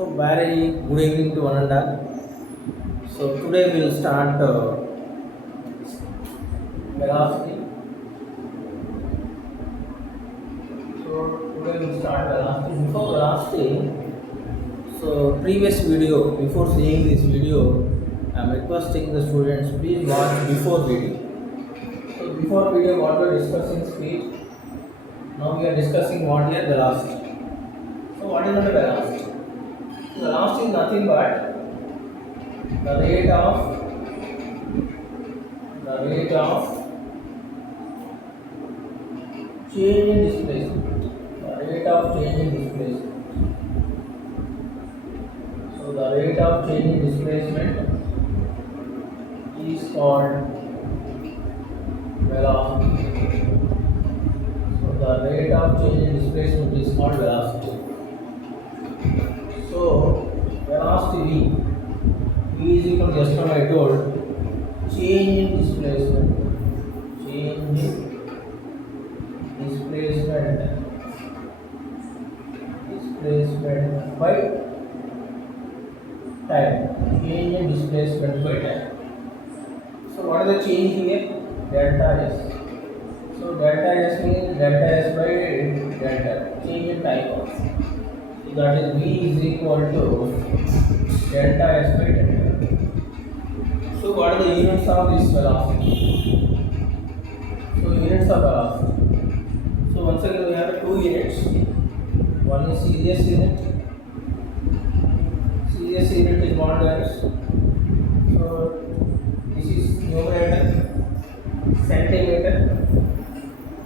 So very good evening to one and all. So today we'll start velocity. So today we'll start velocity. Before velocity, so previous video, before seeing this video, I'm requesting the students please watch before video. So before video, what we are discussing speed. Now we are discussing what is velocity. So what is the velocity? So velocity is nothing but the rate of change in displacement. The rate of change in displacement. So the rate of change in displacement is called velocity. So the rate of change in displacement is called velocity. So velocity V is equal to just now I told change in displacement. Change in displacement by time. Change in displacement by time. So what is the change here? Delta S. So delta S means delta S by delta. Change in time also. So that is V is equal to delta S by delta. So what are the units of this velocity? So units of velocity. So once again we have two units. One is serious unit. Serious unit is what else? So this is numerator centimeter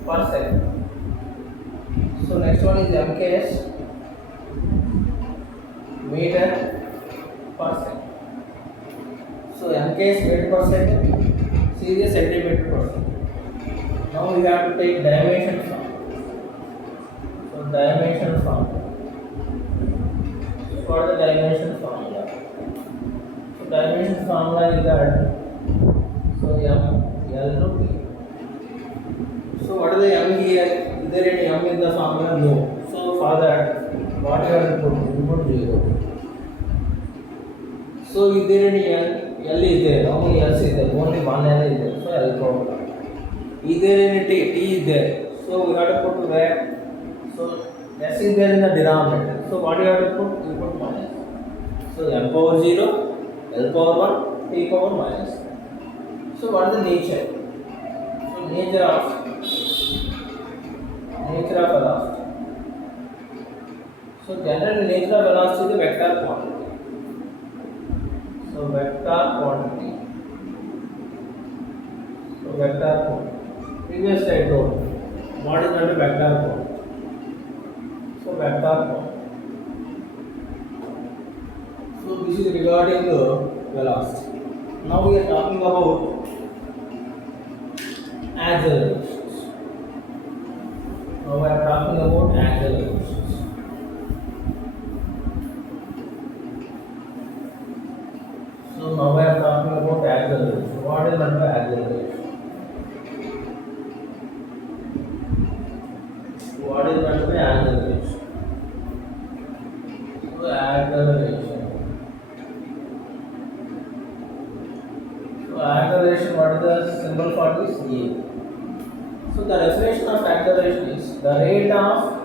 per second. So next one is MKS meter per second. So MKS meter per second, serious centimeter per second. Now we have to take dimension form. So dimension form. So what is the dimension formula? So dimension formula is that so M L to T. So what is the M here? Is there any M in the formula? No. So for that, what you have to put? Input 0. So is there any L? L is there. How many L's is there? Only one L is there. So L power. Is there any T? T is there. So we have to put where? So S is there in the denominator. So what you have to put? You put minus. So M power 0, L power 1, T power minus. So what is the nature? So nature of velocity. So generally nature of velocity is a vector quantity. So vector quantity. So vector quantity. Previously I told what is not a vector quantity. So vector quantity. So this is regarding the velocity. Now we are talking about accelerations. Now we are talking about accelerations. So now we are talking about acceleration. What is meant by acceleration? What is meant by acceleration? So acceleration. So acceleration, what is the symbol for this? A. So the definition of acceleration is the rate of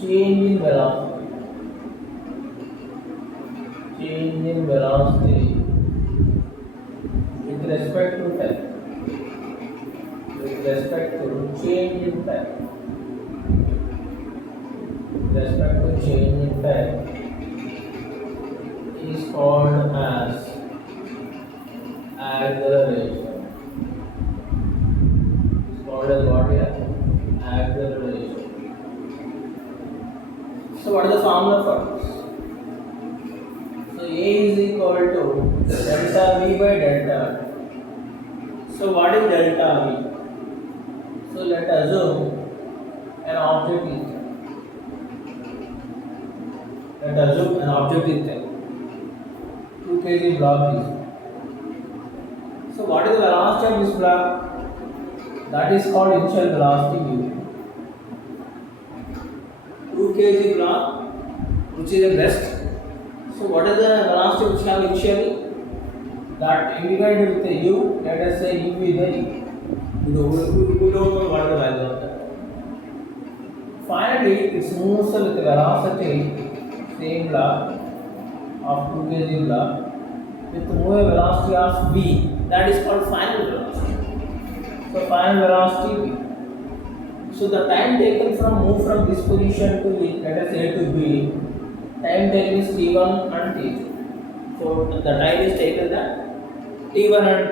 change in velocity. Change in velocity with respect to time. With respect to change in time. With respect to change in time is called as acceleration. It's called as what here? Acceleration. So what is the formula for this? So A is equal to delta V by delta. So what is delta V? So let us assume an object is there. Let us assume an object is there. 2 kg block is there. So what is the velocity of this block? That is called initial velocity u. kg block, which is the best. So what is the velocity which have initially? That indicated with the u. Let us say u is the we don't know what the value of that. Finally, it moves with the velocity same block of 2 kg block with moving velocity of v. That is called final velocity. So final velocity v. So the time taken from move from this position to let us say to b, time taken is t1 and t2. So the time is taken that t1 and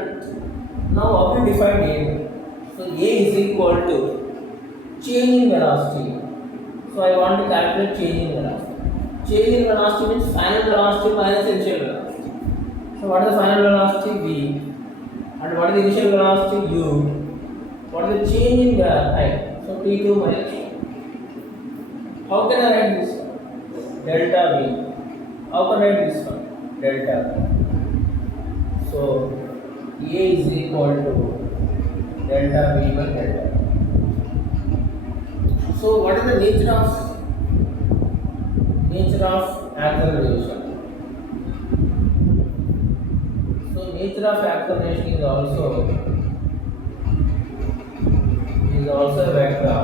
now how we define a? So a is equal to change in velocity. So I want to calculate change in velocity. Change in velocity means final velocity minus initial velocity. So what is the final velocity v and what is the initial velocity u? What is the change in the time? So t2 minus u. How can I write this one? Delta v. How can I write this one? Delta v. So a is equal to delta v by delta. So what is the nature of acceleration? So nature of acceleration is also a vector.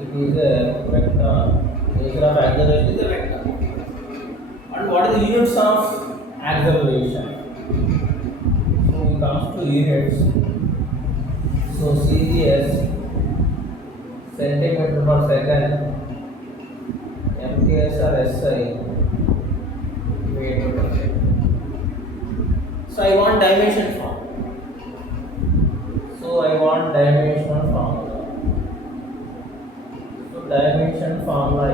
It is a vector. Nature of acceleration is a vector. And what are the units of acceleration? So we come to units. So CGS, centimeter per second, MPS or SI, meter per second. So I want dimension formula. So dimension formula.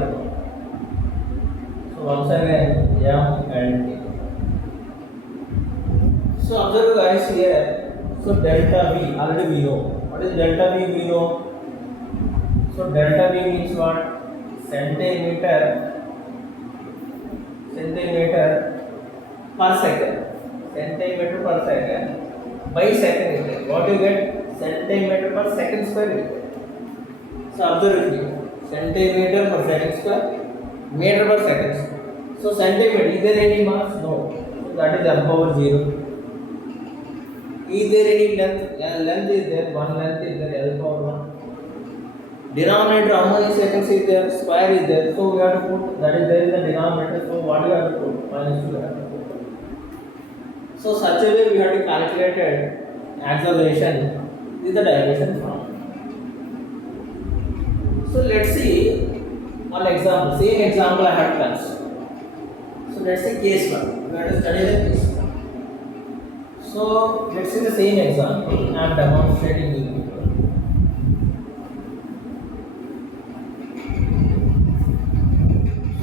So once again M and T. So observe guys here. So delta V already we know. What is delta V? We know. So delta V means what? Centimeter per second. Centimeter per second by second is there. What you get? Centimeter per second square is there. So observe it here. Centimeter per second square, meter per second square. So centimeter, is there any mass? No. So that is m power 0. Is there any length? Length is there, one length is there, L power 1. Denominator, how many seconds is there? Square is there. So we have to put, that is there in the denominator. So what do you have to put? Minus 2 you have to put. So such a way we have to calculate acceleration with the direction formula. So let's see one example. Same example I have considered. So let's say case 1. We have to study the case 1. So let's see the same example. I am demonstrating with you.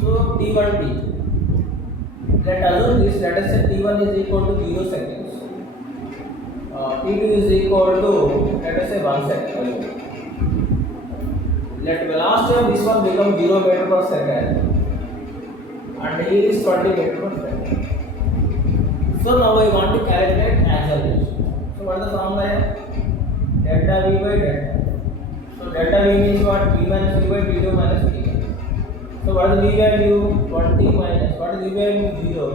So T1 T2. Let assume this. Let us say T1 is equal to 0 seconds. T2 is equal to let us say 1 second. Let velocity of this one become 0 meter per second and here is 20 meter per second. So now I want to calculate acceleration. So what is the formula here? Delta V by delta. So delta V means what? V minus V by T2 minus T1. So what is the V value? 20 minus. What is the V value? 0.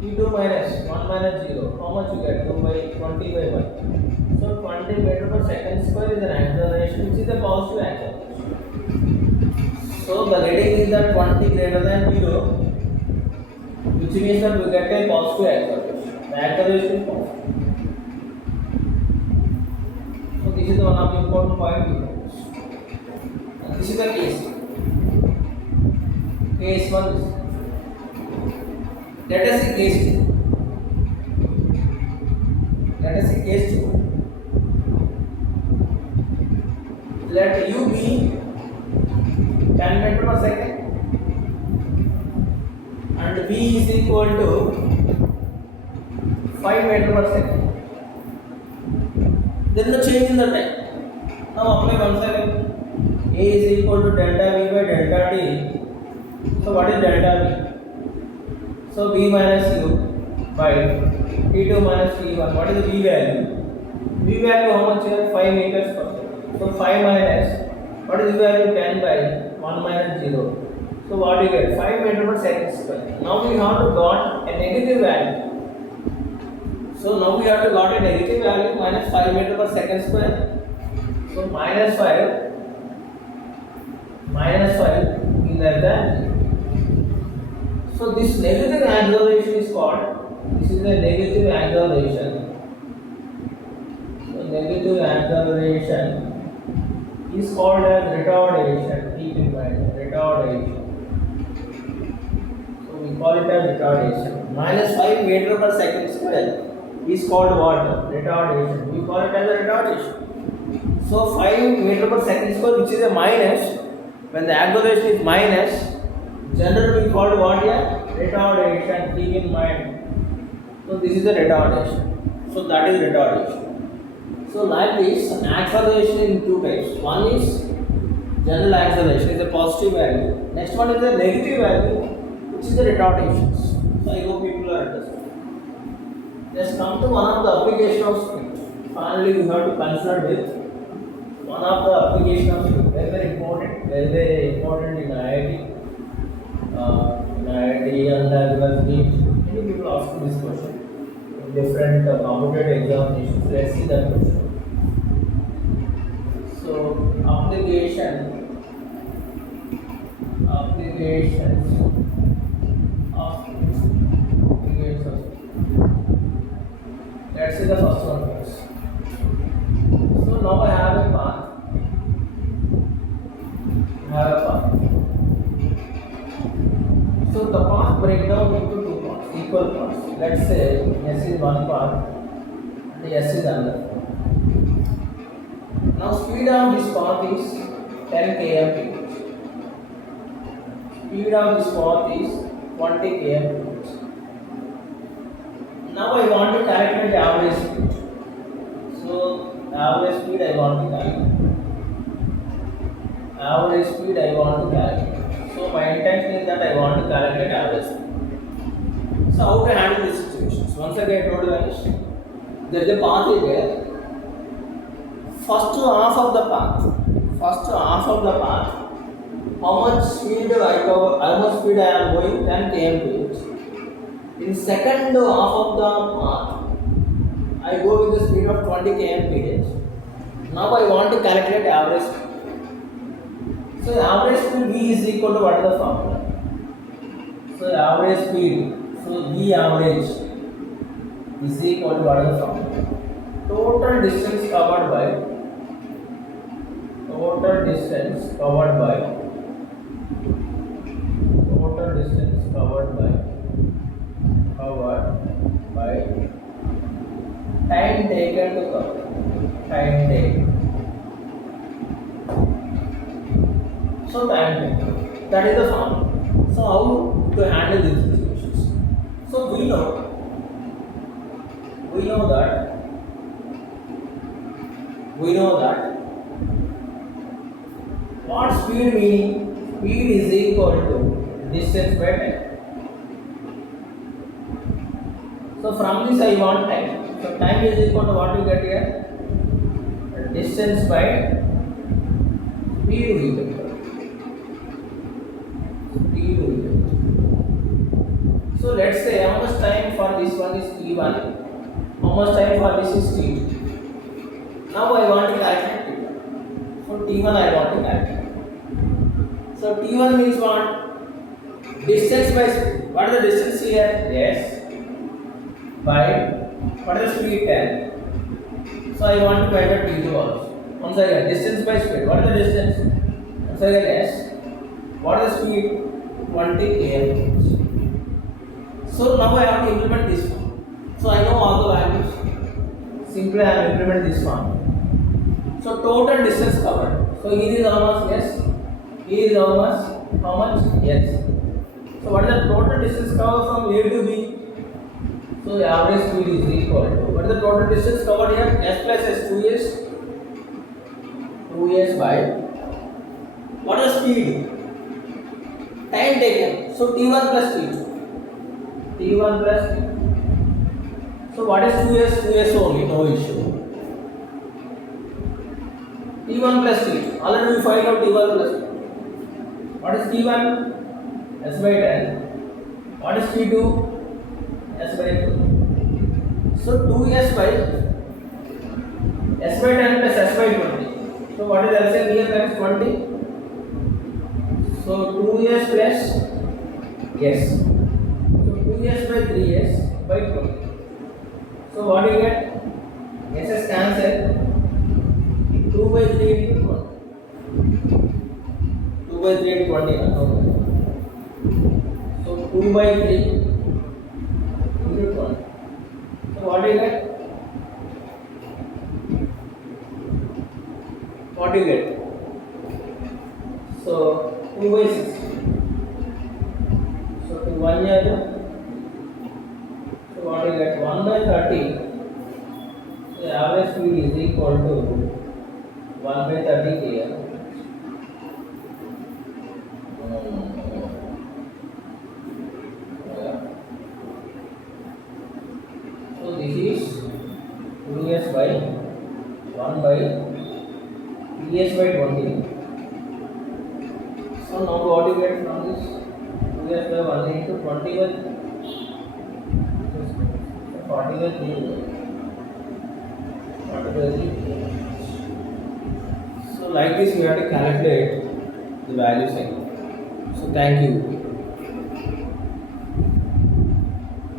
T2 minus 1 minus 0. How much you get? 2 by 20 by 1. So 20 meter per second square is an acceleration which is a positive acceleration. So the reading is that 20 greater than 0, which means that we get a positive acceleration. The acceleration is positive. So this is one of the important points. And this is the case. Case 1 is. Let us see case 2. Let us see case 2. Let u be 10 meter per second and v is equal to 5 meter per second. Then the change in the time. Now apply once again. A is equal to delta v by delta t. So what is delta v? So v minus u by t2 minus t1. What is the v value? V value how much here? 5 meters per second. So 5 minus What is the value? 10 by 1 minus 0. So what do you get? 5 meter per second square. Now we have to got a negative value. So now we have to got a negative value minus 5 meter per second square. So minus 5 is less than. So this negative acceleration is called, this is a negative acceleration. So negative acceleration is called as retardation. Keep in mind, retardation. So we call it as retardation. Minus 5 meter per second square is called what? Retardation. We call it as a retardation. So 5 meter per second square, which is a minus, when the acceleration is minus, generally we call it what here? Retardation. Keep in mind. So this is a retardation. So that is retardation. So like this, acceleration in two types. One is general acceleration, is a positive value. Next one is a negative value, which is the retardations. So I hope people are understanding. Let's come to one of the application of speed. Finally, we have to consider with one of the application of speed. Very important in IIT. In IIT and as well as NEET. Many people ask this question in different competitive examinations. Let's see that question. So applications of let's see the first one first. So now I have a path. So the path break down into two parts, equal parts. Let's say S is one part and S is another. Now speed of this path is 10 km/h. Speed of this path is 20 km/h. Now I want to calculate the average speed. So average speed I want to calculate. So my intention is that I want to calculate average speed. So how to handle these situations? Once again I told you there is a path is there. First half of the path, how much speed I am going, 10 km/h. In second half of the path, I go with the speed of 20 km/h. Now I want to calculate average speed. So average speed V is equal to what is the formula? So average speed, so V average is equal to what is the formula? Total distance covered by time taken to cover. Time taken. So time taken. That is the formula. So how to handle these situations? So we know that what speed meaning? Speed is equal to distance by time. So from this I want time. So time is equal to what we get here? Distance by speed we get. So let's say how much time for this one is T1, how much time for this is T2. Now I want to calculate T1. So T1 I want to calculate. So T1 means what? Distance by speed. What is the distance here? Yes. By what is the speed? 10. So I want to measure T2 also. Once again, distance by speed. What is the distance? Once again, yes. What is the speed? 20 km. So now I have to implement this one. So I know all the values. Simply I have implement this one. So total distance covered. So here is how much? Yes. Here is how much? Yes. So what is the total distance covered from A to B? So the average speed is equal to, what is the total distance covered here? S plus S, 2S by, what is the speed? Time taken. So T1 plus T2. So what is 2S? 2S only, no issue. T1 plus T2. Already we find out T1 plus T2. What is T1? S by 10. What is T2? S by 2. So 2s by s by 10 plus s by 20. So what is LCM here? That is 20. So 2s plus s. So 2s by 3s by 20. So what do you get? S is cancelled. 2 by 3 into 20. 2 by 3 into 20. So 2 by 3 into 20. So what do you get? What do you get? So 2 by 6. So to 1 year. So what do you get? 1 by 30. The average speed is equal to 1 by 30 here. So this is 2s by 1 by 3s by 20. So now what do you get from this? 2s by 1 into 20 by 40 by 3. 40 by 3. So like this we have to calculate the values again. So thank you.